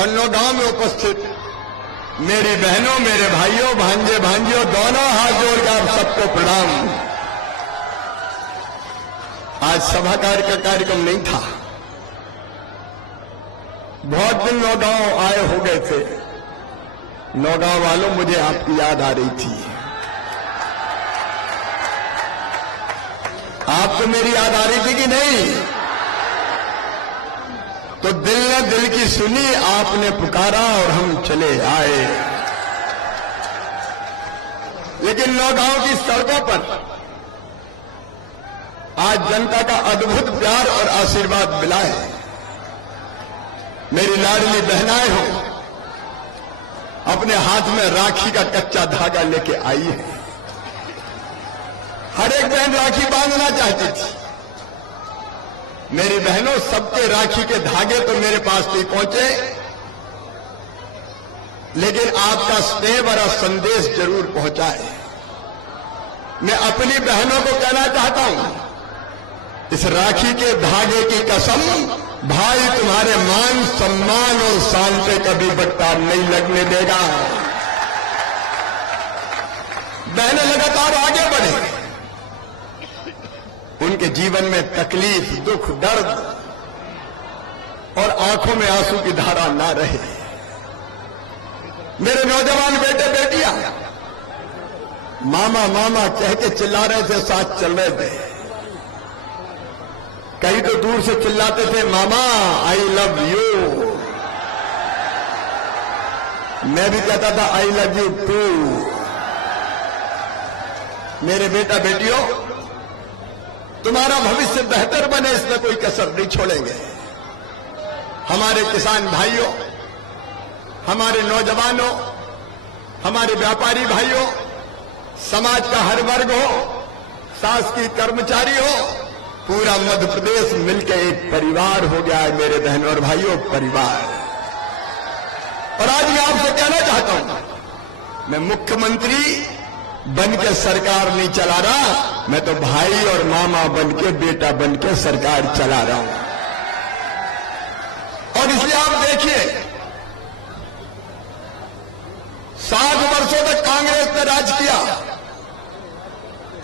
और नौगांव में उपस्थित मेरी बहनों, मेरे भाइयों, भांजे भांजियों, दोनों हाथ जोड़कर सबको प्रणाम। आज सभा का कार्यक्रम नहीं था। बहुत दिन नौगांव आए हो गए थे। नौगांव वालों, मुझे आपकी याद आ रही थी। आपको मेरी याद आ रही थी कि नहीं? तो दिल ने दिल की सुनी, आपने पुकारा और हम चले आए। लेकिन नौगांव की सड़कों पर आज जनता का अद्भुत प्यार और आशीर्वाद मिला है। मेरी लाडली बहनाएं हो, अपने हाथ में राखी का कच्चा धागा लेके आई है। हर एक बहन राखी बांधना चाहती थी। मेरी बहनों, सबके राखी के धागे तो मेरे पास नहीं पहुंचे, लेकिन आपका स्नेह भरा संदेश जरूर पहुंचा है। मैं अपनी बहनों को कहना चाहता हूं, इस राखी के धागे की कसम, भाई तुम्हारे मान, सम्मान और शान पे कभी बट्टा नहीं लगने देगा। बहनें लगातार आगे बढ़े, उनके जीवन में तकलीफ, दुख, दर्द और आंखों में आंसू की धारा ना रहे। मेरे नौजवान बेटे बेटियां मामा मामा कह के चिल्ला रहे थे, साथ चल रहे थे। कई तो दूर से चिल्लाते थे, मामा आई लव यू। मैं भी कहता था आई लव यू टू। मेरे बेटा बेटियों, तुम्हारा भविष्य बेहतर बने, इसमें कोई कसर नहीं छोड़ेंगे। हमारे किसान भाइयों, हमारे नौजवानों, हमारे व्यापारी भाइयों, समाज का हर वर्ग हो, शासकीय कर्मचारी हो, पूरा मध्य प्रदेश मिलकर एक परिवार हो गया है। मेरे बहनों और भाइयों, परिवार। और आज मैं आपसे कहना चाहता हूं, मैं मुख्यमंत्री बनके सरकार नहीं चला रहा, मैं तो भाई और मामा बनके, बेटा बनके सरकार चला रहा हूं। और इसलिए आप देखिए, 7 वर्षों तक कांग्रेस ने राज किया।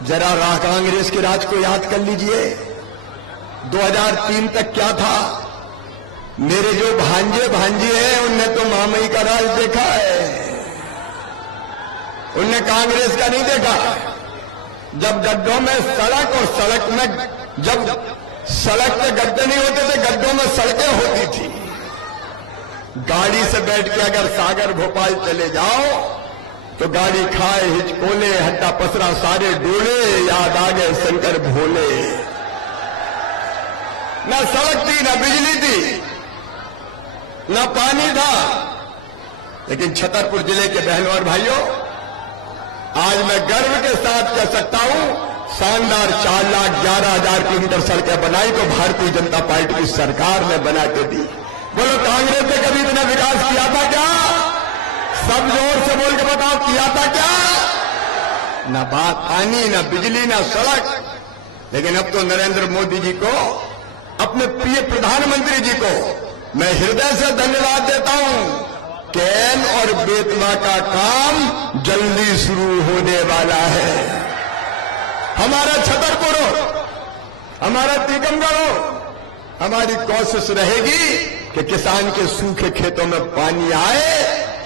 जरा कांग्रेस के राज को याद कर लीजिए। 2003 तक क्या था? मेरे जो भांजे भांजी हैं, उनने तो मामई का राज देखा है, उनने कांग्रेस का नहीं देखा। जब गड्ढों में सड़क और सड़क में, जब सड़क पे गड्ढे नहीं होते थे, गड्ढों में सड़कें होती थी। गाड़ी से बैठ के अगर सागर भोपाल चले जाओ तो गाड़ी खाए, हिचकोले, हड्डा पसरा सारे डोले, याद आ गए शंकर भोले। न सड़क थी, न बिजली थी, न पानी था। लेकिन छतरपुर जिले के बहनों और भाइयों, आज मैं गर्व के साथ कह सकता हूं, शानदार 4,11,000 किलोमीटर सड़कें बनाई तो भारतीय जनता पार्टी की सरकार ने बना के दी। बोलो, कांग्रेस ने कभी इतना विकास किया था क्या? सब जोर से बोल के बताओ, किया था क्या? न बात पानी, न बिजली, न सड़क। लेकिन अब तो नरेंद्र मोदी जी को, अपने प्रिय प्रधानमंत्री जी को मैं हृदय से धन्यवाद देता हूं। कैन और बेतवा का काम जल्दी शुरू होने वाला है। हमारा छतरपुर हो, हमारा टीकमगढ़ हो, हमारी कोशिश रहेगी कि किसान के सूखे खेतों में पानी आए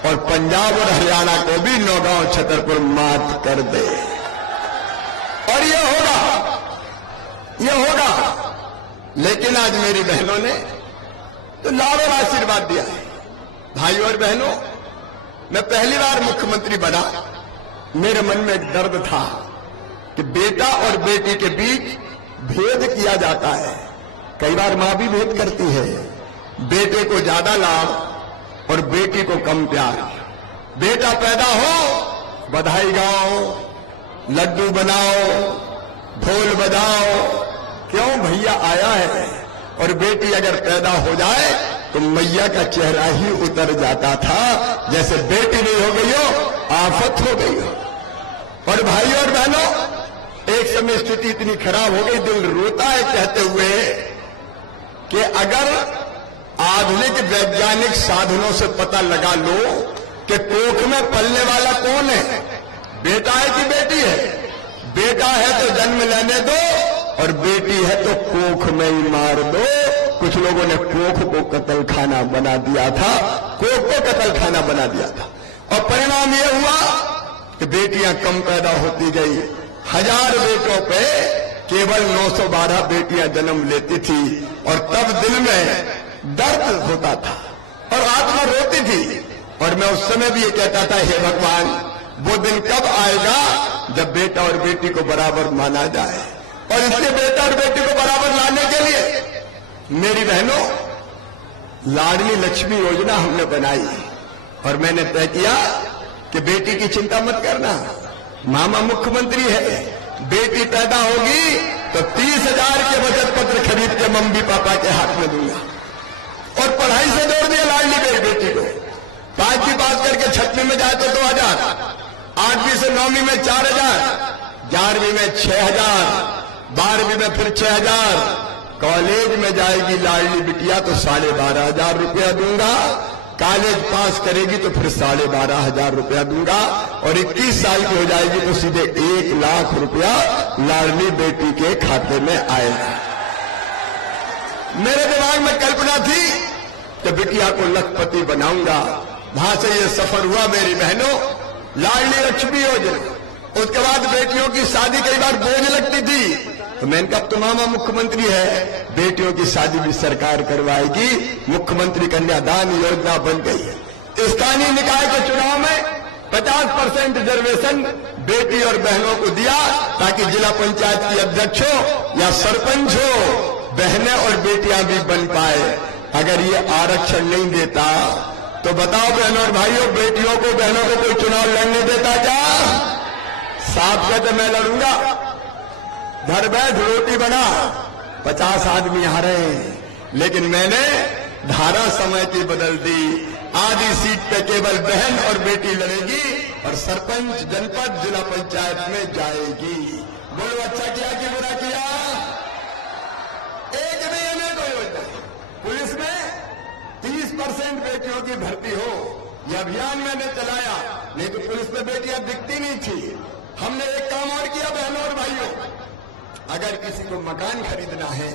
और पंजाब और हरियाणा को भी नौगांव छतरपुर मात कर दे। और ये होगा, ये होगा। लेकिन आज मेरी बहनों ने तो लाभ और आशीर्वाद दिया है। भाइयों और बहनों, मैं पहली बार मुख्यमंत्री बना, मेरे मन में एक दर्द था कि बेटा और बेटी के बीच भेद किया जाता है। कई बार मां भी भेद करती है, बेटे को ज्यादा लाभ और बेटी को कम प्यार। बेटा पैदा हो, बधाई गाओ, लड्डू बनाओ, ढोल बजाओ, क्यों भैया आया है। और बेटी अगर पैदा हो जाए तो मैया का चेहरा ही उतर जाता था, जैसे बेटी नहीं हो गई हो, आफत हो गई हो। और भाइयों और बहनों, एक समय स्थिति इतनी खराब हो गई, दिल रोता है कहते हुए कि अगर आधुनिक वैज्ञानिक साधनों से पता लगा लो कि कोख में पलने वाला कौन है, बेटा है कि बेटी है। बेटा है तो जन्म लेने दो और बेटी है तो कोख में ही मार दो। कुछ लोगों ने कोख को कत्ल खाना बना दिया था, कोख को कत्ल खाना बना दिया था, और परिणाम यह हुआ कि बेटियां कम पैदा होती गई। 1000 बेटों पे केवल 912 बेटियां जन्म लेती थी, और तब दिल में दर्द होता था और आत्मा रोती थी। और मैं उस समय भी ये कहता था, हे भगवान, वो दिन कब आएगा जब बेटा और बेटी को बराबर माना जाए। और इसलिए बेटा और बेटी को बराबर लाने के लिए मेरी बहनों, लाडली लक्ष्मी योजना हमने बनाई, और मैंने तय किया कि बेटी की चिंता मत करना, मामा मुख्यमंत्री है, बेटी पैदा होगी तो 30,000 के बचत पत्र खरीद के मम्मी पापा के हाथ में दूंगा। और पढ़ाई से जोड़ दिया लाडली मेरी बेटी को। 5वीं पास करके 6वीं में जाए तो 2,000, 8वीं से 9वीं में 4,000, 11वीं में 6,000, 12वीं में फिर 6,000, कॉलेज में जाएगी लाडली बिटिया तो 12,500 रुपया दूंगा, कॉलेज पास करेगी तो फिर 12,500 रुपया दूंगा, और 21 साल की हो जाएगी तो सीधे 1 लाख रुपया लाडली बेटी के खाते में आएगा। मेरे दिमाग में कल्पना थी कि बिटिया को लखपति बनाऊंगा। वहां से ये सफर हुआ मेरी बहनों, लाडली लक्ष्मी योजना। उसके बाद बेटियों की शादी कई बार बोझ लगती थी, तो मैंने कहा, अब तो मामा मुख्यमंत्री है, बेटियों की शादी भी सरकार करवाएगी। मुख्यमंत्री कन्यादान योजना बन गई है। स्थानीय निकाय के चुनाव में 50% रिजर्वेशन बेटी और बहनों को दिया, ताकि जिला पंचायत की अध्यक्ष हो या सरपंच हो, बहनें और बेटियां भी बन पाए। अगर ये आरक्षण नहीं देता तो बताओ बहनों और भाइयों, बेटियों को बहनों को कोई चुनाव लड़ने देता क्या? साफ कहते मैं लड़ूंगा, घर बैठ रोटी बना, 50 आदमी आ रहे हैं। लेकिन मैंने धारा समय की बदल दी, आधी सीट पे केवल बहन और बेटी लड़ेगी, और सरपंच जनपद जिला पंचायत में जाएगी। बोलो अच्छा किया कि बुरा किया? एक भी अनेक योजना। पुलिस में 30% बेटियों की भर्ती हो, यह अभियान मैंने चलाया, नहीं तो पुलिस में बेटियां दिखती नहीं थी। हमने एक काम और किया बहनों और भाइयों, अगर किसी को मकान खरीदना है,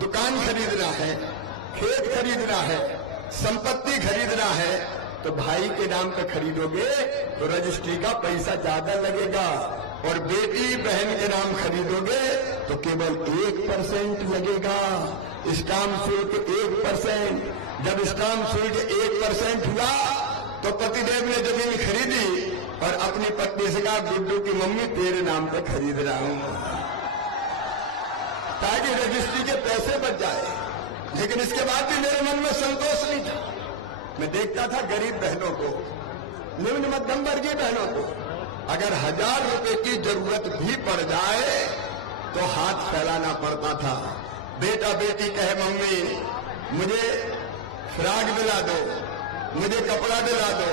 दुकान खरीदना है, खेत खरीदना है, संपत्ति खरीदना है, तो भाई के नाम पे खरीदोगे तो रजिस्ट्री का पैसा ज्यादा लगेगा, और बेटी बहन के नाम खरीदोगे तो केवल 1% लगेगा। स्टाम्प शुल्क 1%। जब स्टाम्प शुल्क 1% हुआ तो पतिदेव ने जमीन खरीदी और अपनी पत्नी से कहा, गुड्डू की मम्मी तेरे नाम पे खरीद रहा हूं, ताकि रजिस्ट्री के पैसे बच जाए। लेकिन इसके बाद भी मेरे मन में संतोष नहीं था। मैं देखता था गरीब बहनों को, निम्न मध्यम वर्गीय बहनों को, अगर 1000 रुपए की जरूरत भी पड़ जाए तो हाथ फैलाना पड़ता था। बेटा बेटी कहे, मम्मी मुझे फ्रॉक दिला दो, मुझे कपड़ा दिला दो,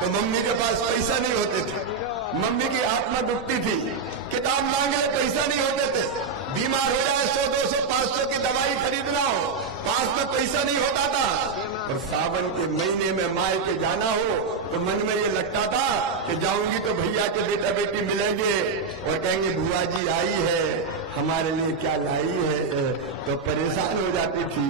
तो मम्मी के पास पैसा नहीं होते थे। मम्मी की आत्मा दुखती थी। किताब मांगे पैसा नहीं होते थे। बीमार हो जाए 100, 200, 500 की दवाई खरीदना हो, पास में पैसा नहीं होता था। और सावन के महीने में माए के जाना हो तो मन में ये लगता था कि जाऊंगी तो भैया के बेटा बेटी मिलेंगे और कहेंगे बुआ जी आई है, हमारे लिए क्या लाई है, तो परेशान हो जाती थी।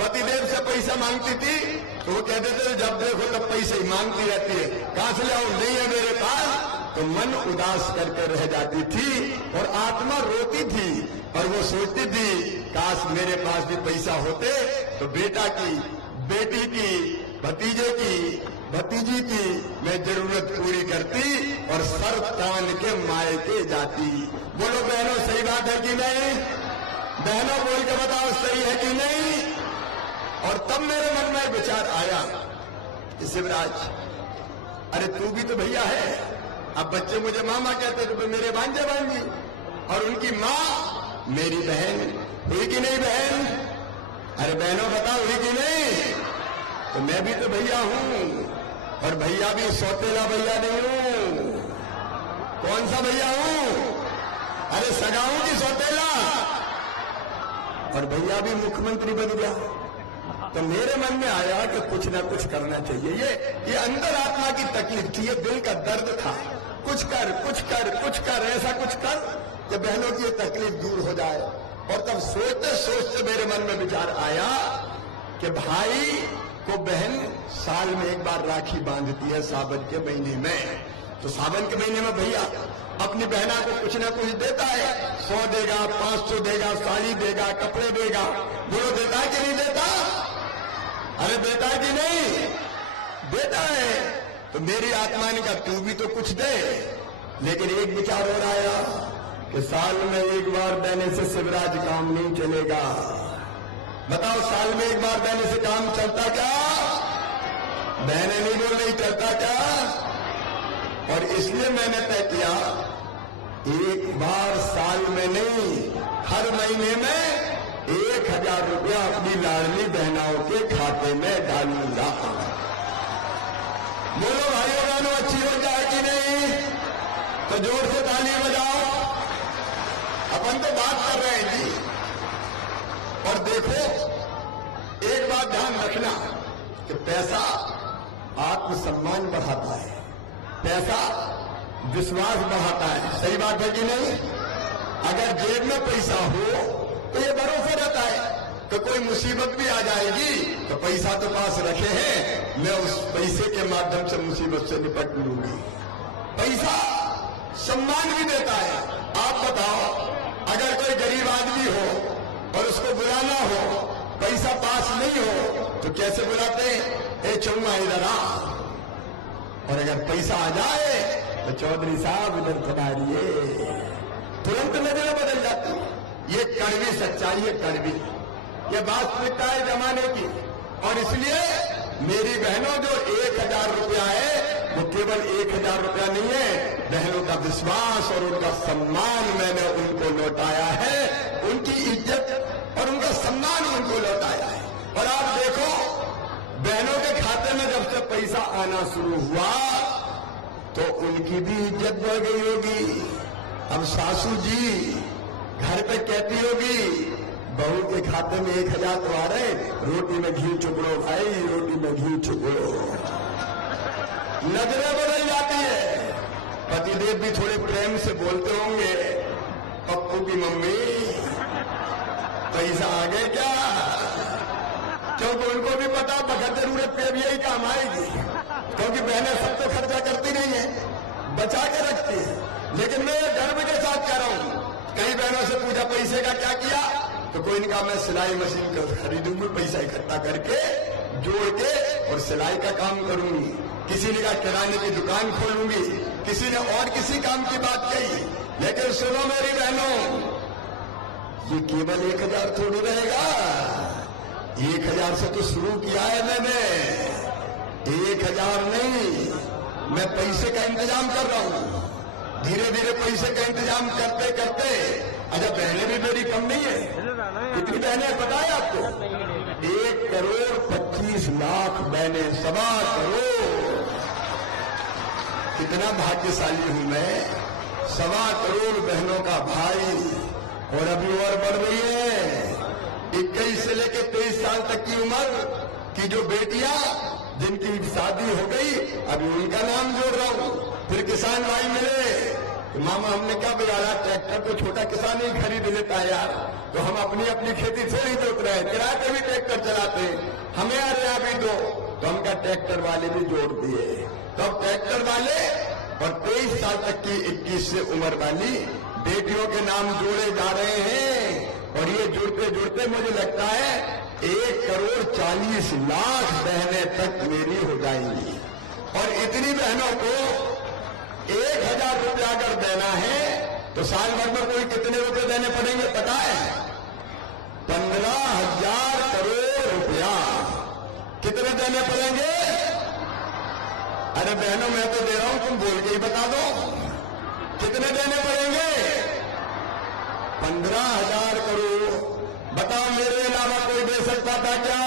पतिदेव से पैसा मांगती थी तो वो कहते थे जब देखो तब पैसे ही मांगती रहती है, कहां से लाऊं, नहीं है मेरे पास। तो मन उदास करके रह जाती थी और आत्मा रोती थी और वो सोचती थी काश मेरे पास भी पैसा होते तो बेटा की, बेटी की, भतीजे की, भतीजी की मैं जरूरत पूरी करती और सर तान के मायके जाती। बोलो बहनों, सही बात है कि नहीं? बहनों बोल के बताओ, सही है कि नहीं? और तब मेरे मन में विचार आया, शिवराज अरे तू भी तो भैया है। अब बच्चे मुझे मामा कहते तो मेरे भांजे भांजी, और उनकी माँ मेरी बहन हुई कि नहीं बहन? अरे बहनों बताओ, हुई कि नहीं? तो मैं भी तो भैया हूं, और भैया भी सौतेला भैया नहीं हूं। कौन सा भैया हूं? अरे सगा हूं कि सौतेला? और भैया भी मुख्यमंत्री बन गया, तो मेरे मन में आया कि कुछ ना कुछ करना चाहिए। ये अंदर आत्मा की तकलीफ थी, ये दिल का दर्द था। कुछ कर कुछ कर कुछ कर, ऐसा कुछ कर कि बहनों की ये तकलीफ दूर हो जाए। और तब सोचते सोचते मेरे मन में विचार आया कि भाई को बहन साल में एक बार राखी बांधती है सावन के महीने में, तो सावन के महीने में भैया अपनी बहना को कुछ ना कुछ देता है। 100 देगा, 500 देगा, साड़ी देगा, कपड़े देगा। बोलो देता है कि नहीं देता? अरे देता है कि नहीं? देता है। तो मेरी आत्मा ने कहा तू भी तो कुछ दे। लेकिन एक विचार और आया कि साल में एक बार देने से शिवराज काम नहीं चलेगा। बताओ साल में एक बार देने से काम चलता क्या? बहने नहीं बोल रही चलता क्या? और इसलिए मैंने तय किया एक बार साल में नहीं, हर महीने में 1000 रुपया अपनी लाडली बहनाओं के खाते में डालूंगा। बोलो भाइयों बहनों अच्छी हो जाए कि नहीं? तो जोर से ताली बजाओ। अपन तो बात कर रहे हैं जी। और देखो एक बात ध्यान रखना कि पैसा आत्मसम्मान बढ़ाता है, पैसा विश्वास बढ़ाता है। सही बात है कि नहीं? अगर जेब में पैसा हो तो ये भरोसा रहता है कि कोई मुसीबत भी आ जाएगी तो पैसा तो पास रखे हैं, मैं उस पैसे के माध्यम से मुसीबत से निपट लूंगी। पैसा सम्मान भी देता है। आप बताओ अगर कोई गरीब आदमी हो और उसको बुलाना हो, पैसा पास नहीं हो तो कैसे बुलाते हैं? ए चौमा इधर आ। और अगर पैसा आ जाए तो चौधरी साहब इधर पधारिए, तुरंत नजरें बदल जाती है। ये कड़वी सच्चाई है, कड़वी ये वास्तविकता है जमाने की। और इसलिए मेरी बहनों जो 1000 रुपया है वो केवल 1000 रुपया नहीं है, बहनों का विश्वास और उनका सम्मान मैंने उनको लौटाया है। उनकी इज्जत और उनका सम्मान उनको लौटाया है। और आप देखो बहनों के खाते में जब से पैसा आना शुरू हुआ तो उनकी भी इज्जत बढ़ गई होगी। अब सासू जी घर पे कहती होगी बहू के खाते में 1000 तो आ रहे, रोटी में घी चुपड़ो भाई, रोटी में घी चुपड़ो। नजरें बदल जाती है। पतिदेव भी थोड़े प्रेम से बोलते होंगे पप्पू की मम्मी पैसा आ गए क्या? क्योंकि उनको भी पता बखत जरूरत पे भी यही काम आएगी। क्योंकि बहनें सब तो खर्चा करती नहीं है, बचा के रखती है। लेकिन मैं गर्व के साथ कह रहा हूं, कई बहनों से पूछा पैसे का क्या किया, तो कोई ने कहा मैं सिलाई मशीन खरीदूंगी, पैसा इकट्ठा करके जोड़ के और सिलाई का काम करूंगी। किसी ने कहा किराने की दुकान खोलूंगी, किसी ने और किसी काम की बात कही। लेकिन सुनो मेरी बहनों, ये केवल 1000 थोड़ी रहेगा। 1000 से तो शुरू किया है मैंने, 1000 नहीं, मैं पैसे का इंतजाम कर रहा हूं। धीरे धीरे पैसे का इंतजाम करते करते, अच्छा बहनें भी मेरी कम नहीं है। कितनी बहनें पता है आपको? 1,25,00,000 बहनें, 1.25 करोड़। कितना भाग्यशाली हूं मैं, 1.25 करोड़ बहनों का भाई। और अभी और बढ़ रही है। 21 से लेकर 23 साल तक की उम्र की जो बेटियां जिनकी शादी हो गई, अभी उनका नाम जोड़ रहा हूं। फिर किसान भाई मिले तो मामा हमने क्या बिगाड़ा, ट्रैक्टर तो छोटा किसान ही खरीद लेता है यार, तो हम अपनी अपनी खेती से ही जोत रहे हैं, किराए पे भी ट्रैक्टर चलाते हैं, हमें आ रहा भी दो। तो हमका ट्रैक्टर वाले भी जोड़ दिए। तो अब ट्रैक्टर वाले और 23 साल तक की 21 से उम्र वाली बेटियों के नाम जोड़े जा रहे हैं। और ये जुड़ते जुड़ते मुझे लगता है 1,40,00,000 बहनें तक मेरी हो जाएंगी। और इतनी बहनों को 1000 रुपया अगर देना है तो साल भर में कोई कितने रुपए देने पड़ेंगे पता है? 15,000 करोड़ रुपया। कितने देने पड़ेंगे? अरे बहनों मैं तो दे रहा हूं, तुम बोल के ही बता दो कितने देने पड़ेंगे? 15,000 करोड़। बताओ मेरे अलावा कोई दे सकता था क्या?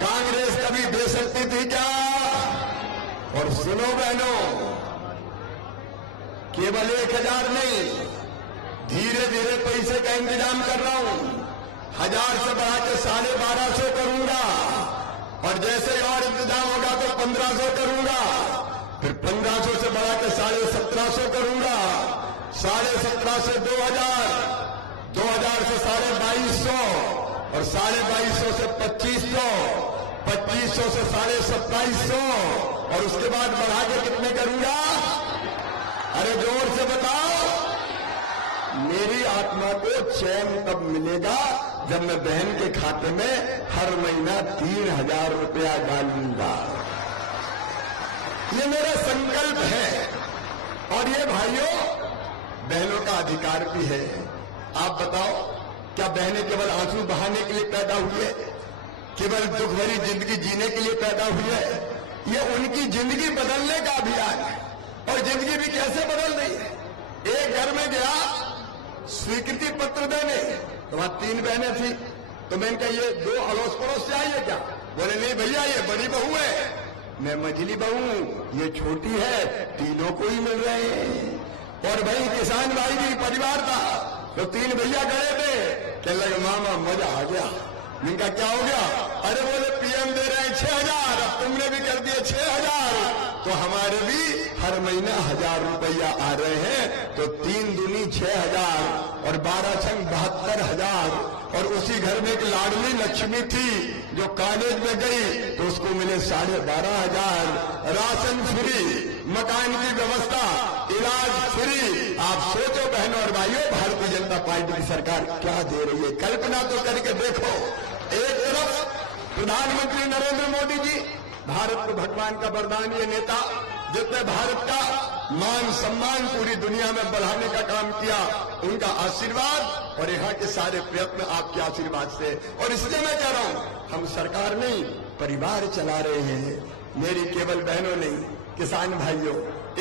कांग्रेस कभी दे सकती थी क्या? और सुनो बहनों, केवल 1000 नहीं, धीरे धीरे पैसे का इंतजाम कर रहा हूं। 1000 से बढ़ा के 1250 करूंगा, और जैसे और इंतजाम होगा तो 1500 करूंगा, फिर 1500 से बढ़ा के 1750 करूंगा, 1750 से 2000, 2000 से 2250, और 2250 से 2500, 2500 से 2750, और उसके बाद बढ़ा के कितने करूंगा? अरे जोर से बताओ। मेरी आत्मा को चैन तब मिलेगा जब मैं बहन के खाते में हर महीना 3000 रुपया डालूंगा। ये मेरा संकल्प है, और ये भाइयों बहनों का अधिकार भी है। आप बताओ, क्या बहनें केवल आंसू बहाने के लिए पैदा हुई है? केवल दुख भरी जिंदगी जीने के लिए पैदा हुई है? ये उनकी जिंदगी बदलने का अभियान है, और जिंदगी भी कैसे बदल रही है। एक घर में गया स्वीकृति पत्र देने, तो वहां 3 बहनें थी, तो मैंने कहा ये 2 अड़ोस पड़ोस से आई है क्या? बोले नहीं भैया, ये बड़ी बहू है, मैं मझली बहू हूं, ये छोटी है, तीनों को ही मिल रहे हैं। और भाई किसान भाई भी परिवार था, तो 3 भैया खड़े थे, कहने लगे मामा मजा आ गया। इनका क्या हो गया? अरे बोले पीएम दे रहे हैं 6000, अब तुमने भी कर दिया 6000, तो हमारे भी हर महीना 1000 रुपया आ रहे हैं, तो 3 दूनी 6000 और 12 छंग 72,000। और उसी घर में एक लाडली लक्ष्मी थी जो कॉलेज में गई, तो उसको मिले 12,500, राशन फ्री, मकान की व्यवस्था, इलाज फ्री। आप सोचो बहनों और भाइयों, भारतीय जनता पार्टी की सरकार क्या दे रही है, कल्पना तो करके देखो। एक तरफ प्रधानमंत्री नरेंद्र मोदी जी, भारत को भगवान का वरदान, ये नेता जिसने भारत का मान सम्मान पूरी दुनिया में बढ़ाने का काम किया, उनका आशीर्वाद और यहाँ के सारे प्रयत्न आपके आशीर्वाद से। और इसलिए मैं कह रहा हूं, हम सरकार नहीं परिवार चला रहे हैं। मेरी केवल बहनों नहीं, किसान भाइयों,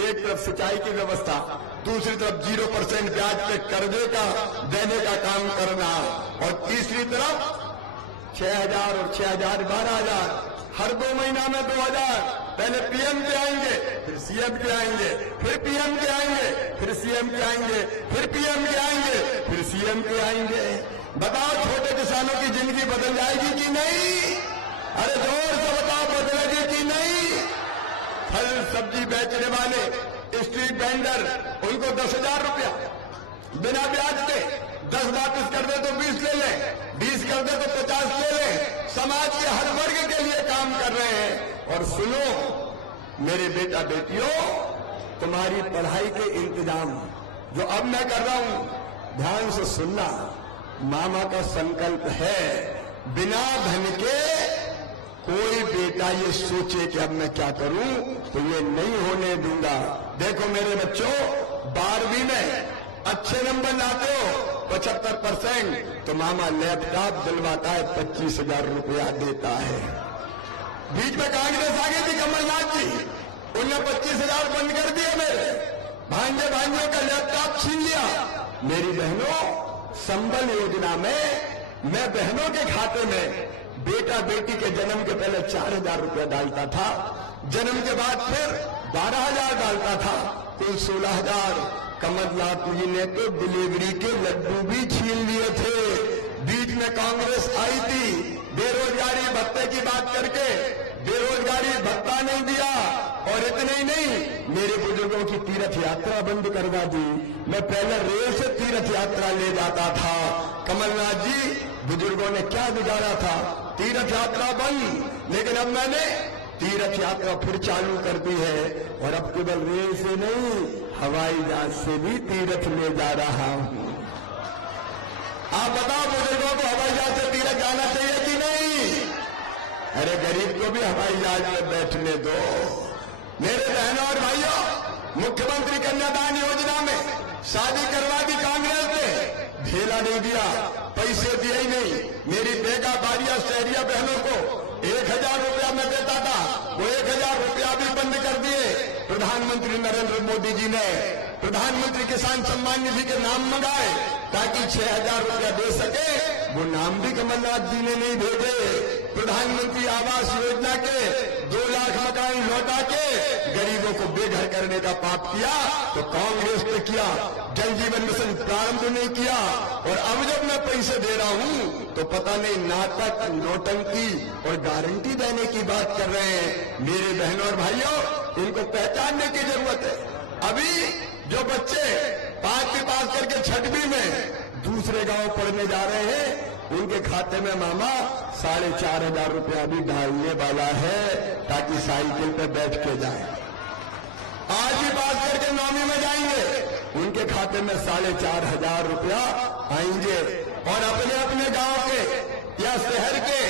एक तरफ सिंचाई की व्यवस्था, दूसरी तरफ 0% ब्याज पे कर्जे का देने का काम करना, और तीसरी तरफ 6000 और 6000 12,000, हर 2 महीना में 2000। पहले पीएम के आएंगे, फिर सीएम के आएंगे, फिर पीएम के आएंगे, फिर सीएम के आएंगे, फिर पीएम के आएंगे, फिर सीएम के आएंगे। बताओ छोटे किसानों की जिंदगी बदल जाएगी कि नहीं? अरे जोर से बताओ, बदलेगी कि नहीं? फल सब्जी बेचने वाले, स्ट्रीट वेंडर, उनको 10,000 रुपया बिना ब्याज के, 10 वापिस कर दे तो 20 ले ले, 20 कर दे तो 50 ले ले। समाज के हर वर्ग के लिए काम कर रहे हैं। और सुनो मेरे बेटा बेटियों, तुम्हारी पढ़ाई के इंतजाम जो अब मैं कर रहा हूं, ध्यान से सुनना। मामा का संकल्प है, बिना धन के कोई बेटा ये सोचे कि अब मैं क्या करूं, तो ये नहीं होने दूंगा। देखो मेरे बच्चों, 12वीं में अच्छे नंबर लाते हो 75%, तो मामा लैपटॉप दिलवाता है, 25,000 रुपया देता है। बीच में कांग्रेस आ गई थी, कमलनाथ जी, उन्होंने 25,000 बंद कर दिए, मेरे भांजे भांजियों का लैपटॉप छीन लिया। मेरी बहनों, संबल योजना में मैं बहनों के खाते में बेटा बेटी के जन्म के पहले 4,000 रुपया डालता था, जन्म के बाद फिर 12,000 डालता था, कुल 16,000। कमलनाथ जी ने तो डिलीवरी के लड्डू भी छीन लिए थे। बीच में कांग्रेस आई थी, बेरोजगारी भत्ते की बात करके बेरोजगारी भत्ता नहीं दिया, और इतने ही नहीं, मेरे बुजुर्गों की तीर्थ यात्रा बंद करवा दी। मैं पहले रेल से तीर्थ यात्रा ले जाता था। कमलनाथ जी, बुजुर्गों ने क्या बिगाड़ा था? तीर्थ यात्रा बंद, लेकिन अब मैंने तीर्थ यात्रा फिर चालू कर दी है, और अब केवल रेल से नहीं, हवाई जहाज से भी तीर्थ ले जा रहा हूं। आप बताओ बुजुर्गों को हवाई जहाज से तीर्थ जाना चाहिए कि नहीं? अरे गरीब को भी हवाई जहाज में बैठने दो। मेरे बहनों और भाइयों, मुख्यमंत्री कन्यादान योजना में शादी करवा दी कांग्रेस ने, ढेला नहीं दिया, पैसे दिए ही नहीं। मेरी बेगा बारिया शहरिया बहनों को 1,000 रुपया मैं देता था, वो 1,000 रुपया भी बंद कर दिए। प्रधानमंत्री नरेंद्र मोदी जी ने प्रधानमंत्री किसान सम्मान निधि के नाम मंगाए ताकि 6,000 रुपया दे सके, वो नाम भी कमलनाथ जी ने नहीं भेजे। प्रधानमंत्री आवास योजना के 2 लाख मकान लौटा के गरीबों को बेघर करने का पाप किया तो कांग्रेस ने किया। जल जीवन मिशन प्रारंभ नहीं किया और अब जब मैं पैसे दे रहा हूं तो पता नहीं नाटक, नौटंकी और गारंटी देने की बात कर रहे हैं। मेरे बहनों और भाइयों, इनको पहचानने की जरूरत है। अभी जो बच्चे 5वीं पास करके 6वीं में दूसरे गांव पढ़ने जा रहे हैं, उनके खाते में मामा 4,500 रुपया भी डालने वाला है ताकि साइकिल पे बैठ के जाए। आज ही पास करके 9वीं में जाएंगे, उनके खाते में 4,500 रुपया आएंगे। और अपने अपने गांव के या शहर के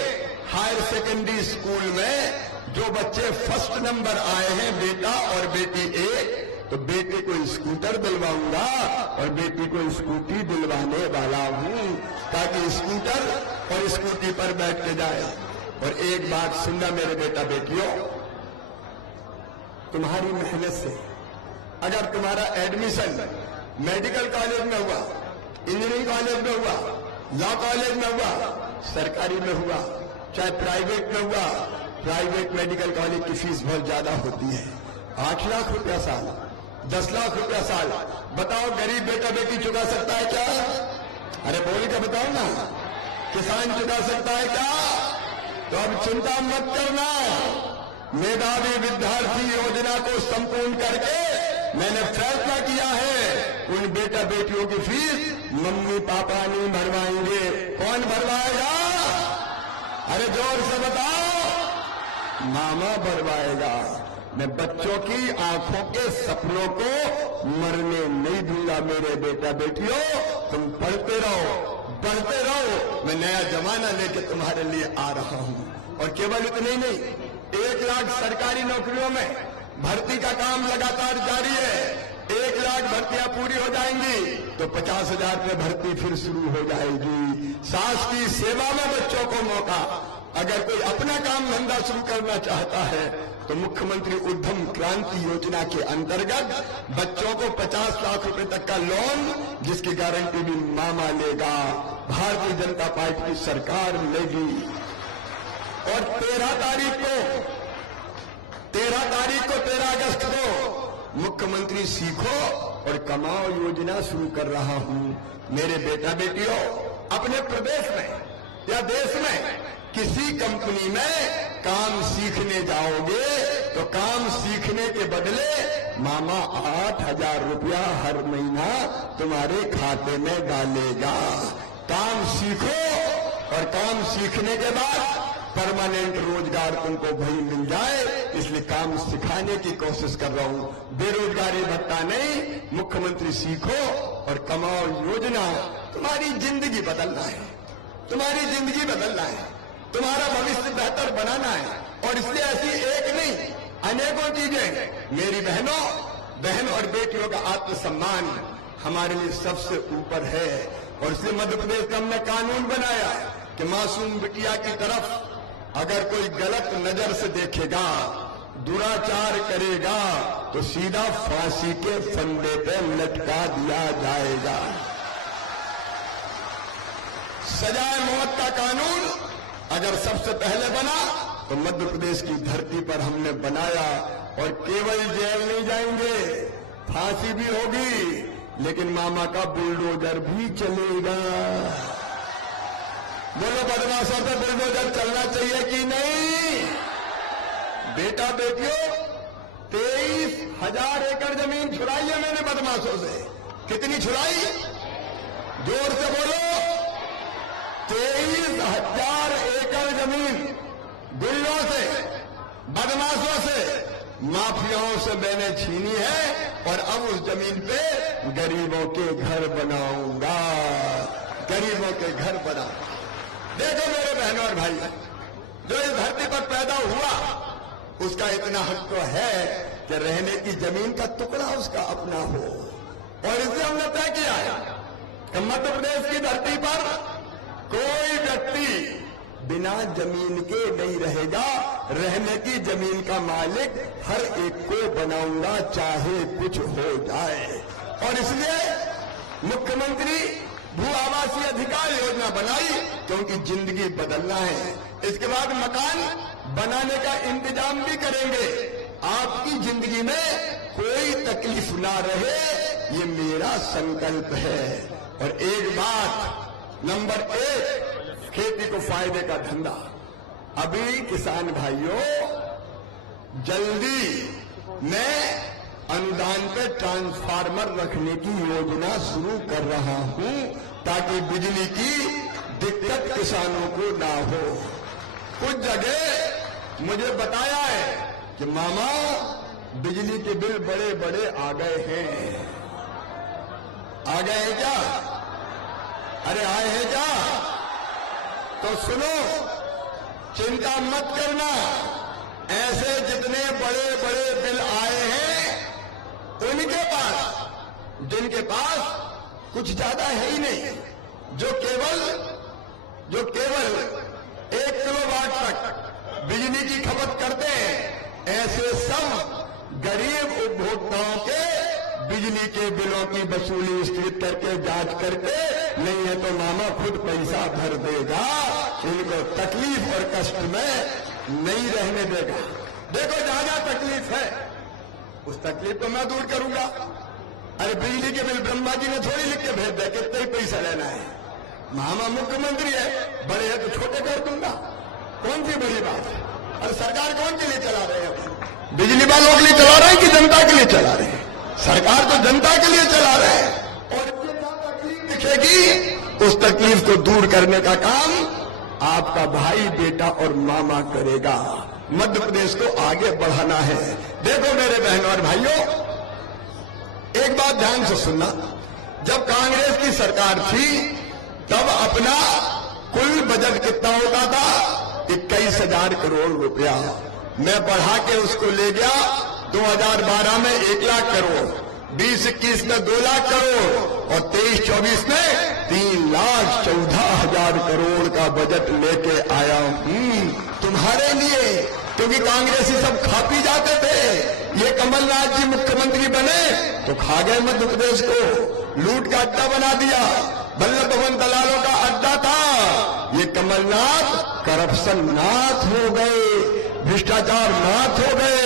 हायर सेकेंडरी स्कूल में जो बच्चे फर्स्ट नंबर आए हैं, बेटा और बेटी एक, तो बेटे को स्कूटर दिलवाऊंगा और बेटी को स्कूटी दिलवाने वाला हूं ताकि स्कूटर और स्कूटी पर बैठ के जाए। और एक बात सुनना मेरे बेटा बेटियों, तुम्हारी मेहनत से अगर तुम्हारा एडमिशन मेडिकल कॉलेज में हुआ, इंजीनियरिंग कॉलेज में हुआ, लॉ कॉलेज में हुआ, सरकारी में हुआ, चाहे प्राइवेट में हुआ, प्राइवेट मेडिकल कॉलेज की फीस बहुत ज्यादा होती है। 8 लाख रुपया साल, 10 लाख रुपया साल। बताओ गरीब बेटा बेटी चुका सकता है क्या? अरे बोल के बताओ ना, किसान चुका सकता है क्या? तो अब चिंता मत करना, मेधावी विद्यार्थी योजना को संपूर्ण करके मैंने फैसला किया है उन बेटा बेटियों की फीस मम्मी पापा नहीं भरवाएंगे। कौन भरवाएगा? अरे जोर से बताओ, मामा भरवाएगा। मैं बच्चों की आंखों के सपनों को मरने नहीं दूंगा। मेरे बेटा बेटियों, तुम पढ़ते रहो, बढ़ते रहो। मैं नया जमाना लेके तुम्हारे लिए आ रहा हूं। और केवल इतना ही नहीं, 1 लाख सरकारी नौकरियों में भर्ती का काम लगातार जारी है। 1 लाख भर्तियां पूरी हो जाएंगी तो 50,000 में भर्ती फिर शुरू हो जाएगी। शासकीय सेवा में बच्चों को मौका। अगर कोई अपना काम धंधा शुरू करना चाहता है तो मुख्यमंत्री उद्यम क्रांति योजना के अंतर्गत बच्चों को 50 लाख रुपए तक का लोन, जिसकी गारंटी भी मामा लेगा, भारतीय जनता पार्टी की सरकार लेगी। और 13 अगस्त को मुख्यमंत्री सीखो और कमाओ योजना शुरू कर रहा हूं। मेरे बेटा बेटियों, अपने प्रदेश में या देश में किसी कंपनी में काम सीखने जाओगे तो काम सीखने के बदले मामा 8,000 रुपया हर महीना तुम्हारे खाते में डालेगा। काम सीखो और काम सीखने के बाद परमानेंट रोजगार तुमको वही मिल जाए, इसलिए काम सिखाने की कोशिश कर रहा हूं। बेरोजगारी भत्ता नहीं, मुख्यमंत्री सीखो और कमाओ योजना। तुम्हारी जिंदगी बदलना है, तुम्हारी जिंदगी बदलना है, तुम्हारा भविष्य बेहतर बनाना है। और इसलिए ऐसी एक नहीं, अनेकों चीजें। मेरी बहन और बेटियों का आत्मसम्मान हमारे लिए सबसे ऊपर है। और इसलिए मध्य प्रदेश का हमने कानून बनाया कि मासूम बिटिया की तरफ अगर कोई गलत नजर से देखेगा, दुराचार करेगा तो सीधा फांसी के फंदे पे लटका दिया जाएगा। सजाए मौत का कानून अगर सबसे पहले बना तो मध्य प्रदेश की धरती पर हमने बनाया। और केवल जेल नहीं जाएंगे, फांसी भी होगी, लेकिन मामा का बुलडोजर भी चलेगा। बोलो बदमाशों पे बुलडोजर चलना चाहिए कि नहीं? बेटा बेटियों, 23,000 एकड़ जमीन छुड़ाई है मैंने बदमाशों से। कितनी छुड़ाई? जोर से बोलो। 23,000 एकड़ जमीन गुंडों से, बदमाशों से, माफियाओं से मैंने छीनी है। और अब उस जमीन पे गरीबों के घर बनाऊंगा, गरीबों के घर बना। देखो मेरे बहनों और भाई, जो इस धरती पर पैदा हुआ उसका इतना हक तो है कि रहने की जमीन का टुकड़ा उसका अपना हो। और इसलिए हमने तय किया है कि मध्य प्रदेश की धरती पर कोई व्यक्ति बिना जमीन के नहीं रहेगा। रहने की जमीन का मालिक हर एक को बनाऊंगा, चाहे कुछ हो जाए। और इसलिए मुख्यमंत्री भू आवासीय अधिकार योजना बनाई क्योंकि जिंदगी बदलना है। इसके बाद मकान बनाने का इंतजाम भी करेंगे। आपकी जिंदगी में कोई तकलीफ ना रहे, ये मेरा संकल्प है। और एक बात, नंबर 1, खेती को फायदे का धंधा। अभी किसान भाइयों, जल्दी मैं अनुदान पे ट्रांसफार्मर रखने की योजना शुरू कर रहा हूं ताकि बिजली की दिक्कत किसानों को ना हो। कुछ जगह मुझे बताया है कि मामा बिजली के बिल बड़े बड़े आ गए हैं। आ गए हैं क्या? अरे आए हैं क्या? तो सुनो, चिंता मत करना। ऐसे जितने बड़े बड़े बिल आए हैं, उनके पास, जिनके पास कुछ ज्यादा है ही नहीं, जो केवल 1 किलोवाट तक बिजली की खपत करते हैं, ऐसे सब गरीब उपभोक्ताओं के बिजली के बिलों की वसूली स्थित करके जांच करके, नहीं है तो मामा खुद पैसा भर देगा। इनको तकलीफ और कष्ट में नहीं रहने देगा। देखो जहां जहां तकलीफ है, उस तकलीफ को मैं दूर करूंगा। अरे बिजली के बिल ब्रह्मा जी ने थोड़ी लिख के भेज दिया कितना ही पैसा लेना है। मामा मुख्यमंत्री है, बड़े है तो छोटे कर दूंगा। कौन सी बड़ी बात है? और सरकार कौन के लिए चला रहे हैं? बिजली वालों के लिए चला रहे हैं कि जनता के लिए चला रहे हैं? सरकार तो जनता के लिए चला रहे हैं। और जहां तकलीफ दिखेगी, उस तकलीफ को दूर करने का काम आपका भाई, बेटा और मामा करेगा। मध्य प्रदेश को आगे बढ़ाना है। देखो मेरे बहनों और भाइयों, एक बात ध्यान से सुनना। जब कांग्रेस की सरकार थी, तब अपना कुल बजट कितना होता था? 21,000 करोड़ रुपया। मैं बढ़ा के उसको ले गया 2012 में 1 लाख करोड़, 20-21 में 2 लाख करोड़ और 23-24 में 3,14,000 करोड़ का बजट लेके आया हूं तुम्हारे लिए। क्योंकि कांग्रेसी सब खा पी जाते थे। ये कमलनाथ जी मुख्यमंत्री बने तो खा गए मध्य प्रदेश को, लूट का अड्डा बना दिया। वल्लभ भवन दलालों का अड्डा था, ये कमलनाथ करप्शन नाथ हो गए, भ्रष्टाचार नाथ हो गए।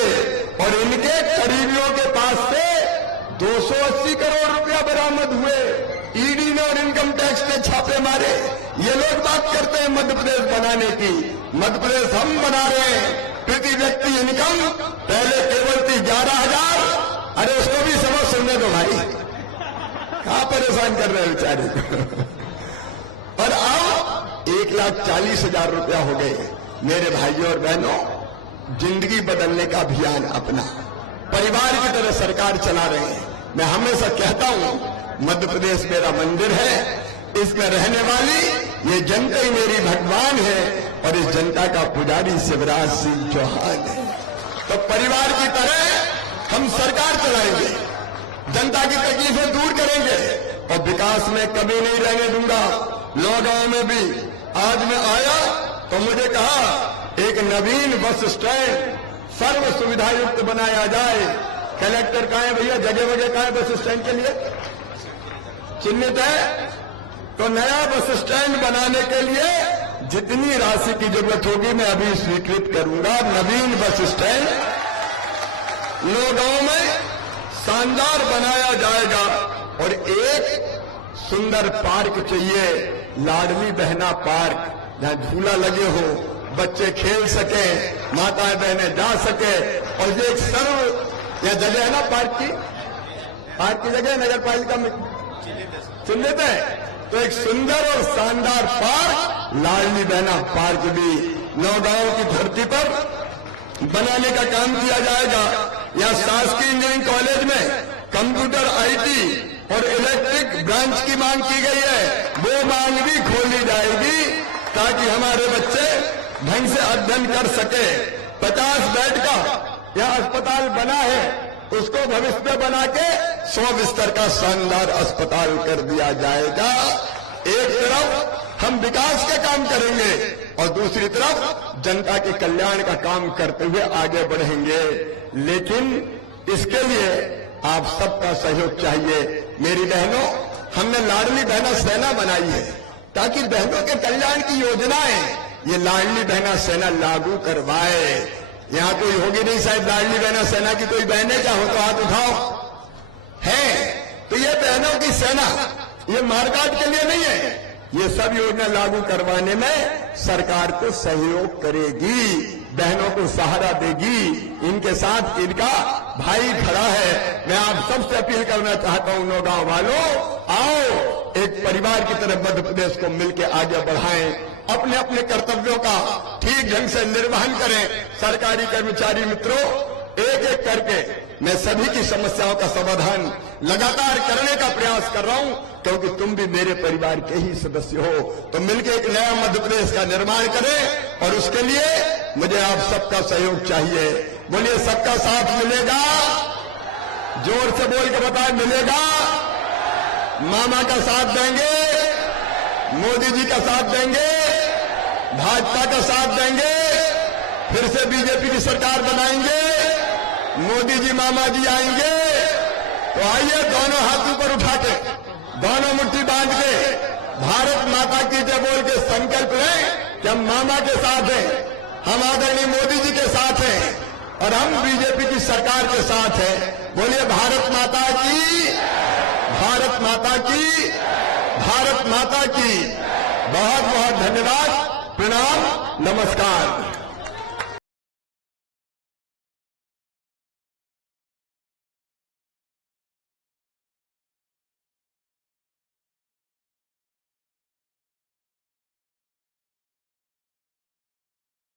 और इनके करीबियों के पास से 280 करोड़ रुपया बरामद हुए। ईडी ने और इनकम टैक्स ने छापे मारे। ये लोग बात करते हैं मध्य प्रदेश बनाने की। मध्य प्रदेश हम बना रहे हैं। प्रति व्यक्ति इनकम पहले केवल थी 11,000। अरे उसको भी समझ सुनने दो भाई, कहां परेशान कर रहे हैं बेचारे को। और अब 1,40,000 रुपया हो गए। मेरे भाइयों और बहनों, जिंदगी बदलने का अभियान अपना परिवार की तरह सरकार चला रहे हैं। मैं हमेशा कहता हूं, मध्य प्रदेश मेरा मंदिर है, इसमें रहने वाली ये जनता ही मेरी भगवान है और इस जनता का पुजारी शिवराज सिंह चौहान है। तो परिवार की तरह हम सरकार चलाएंगे, जनता की तकलीफें दूर करेंगे और विकास में कमी नहीं रहने दूंगा। नौगांव में भी आज मैं आया तो मुझे कहा एक नवीन बस स्टैंड सर्व सुविधा युक्त बनाया जाए। कलेक्टर कहाँ है भैया? जगह वगह कहाँ है बस स्टैंड के लिए? चिन्हित है। तो नया बस स्टैंड बनाने के लिए जितनी राशि की जरूरत होगी मैं अभी स्वीकृत करूंगा। नवीन बस स्टैंड नौगांव में शानदार बनाया जाएगा। और एक सुंदर पार्क चाहिए, लाडली बहना पार्क, जहां झूला लगे हो, बच्चे खेल सके, माताएं बहनें जा सके। और ये एक सर्व यह जगह है ना पार्क की जगह नगर पालिका में चिन्हित है। तो एक सुंदर और शानदार पार्क, लाडली बहना पार्क भी नौगांव की धरती पर बनाने का काम किया जाएगा। यहाँ शासकीय इंजीनियरिंग कॉलेज में कंप्यूटर आईटी और इलेक्ट्रिक ब्रांच की मांग की गई है। वो मांग भी खोली जाएगी ताकि हमारे बच्चे ढंग से अध्ययन कर सके। 50 बेड का यह अस्पताल बना है, उसको भविष्य में बना के 100 बिस्तर का शानदार अस्पताल कर दिया जाएगा। एक तरफ हम विकास का काम करेंगे और दूसरी तरफ जनता के कल्याण का काम करते हुए आगे बढ़ेंगे। लेकिन इसके लिए आप सबका सहयोग चाहिए। मेरी बहनों, हमने लाडली बहना सेना बनाई है ताकि बहनों के कल्याण की योजनाएं ये लाडली बहना सेना लागू करवाए। यहां कोई होगी नहीं शायद लाडली बहना सेना की कोई बहनें, क्या हो तो हाथ उठाओ। है तो ये बहनों की सेना ये मारकाट के लिए नहीं है, ये सब योजना लागू करवाने में सरकार को सहयोग करेगी, बहनों को सहारा देगी, इनके साथ इनका भाई खड़ा है। मैं आप सबसे अपील करना चाहता हूं नौगांव वालों, आओ एक परिवार की तरह मध्य प्रदेश को मिलकर आगे बढ़ाएं, अपने अपने कर्तव्यों का ठीक ढंग से निर्वहन करें। सरकारी कर्मचारी मित्रों, एक एक करके मैं सभी की समस्याओं का समाधान लगातार करने का प्रयास कर रहा हूं, क्योंकि तुम भी मेरे परिवार के ही सदस्य हो। तो मिलकर एक नया मध्य प्रदेश का निर्माण करें और उसके लिए मुझे आप सबका सहयोग चाहिए। बोलिए सबका साथ मिलेगा? जोर से बोल के बताएं, मिलेगा? मामा का साथ देंगे, मोदी जी का साथ देंगे, भाजपा का साथ देंगे, फिर से बीजेपी की सरकार बनाएंगे, मोदी जी मामा जी आएंगे। तो आइए दोनों हाथ ऊपर उठा के, दोनों मुट्ठी बांध के भारत माता की जय बोल के संकल्प लें कि हम मामा के साथ हैं, हम आदरणीय मोदी जी के साथ हैं और हम बीजेपी की सरकार के साथ हैं। बोलिए भारत माता की, भारत माता की, भारत माता की। बहुत बहुत धन्यवाद, प्रणाम, नमस्कार।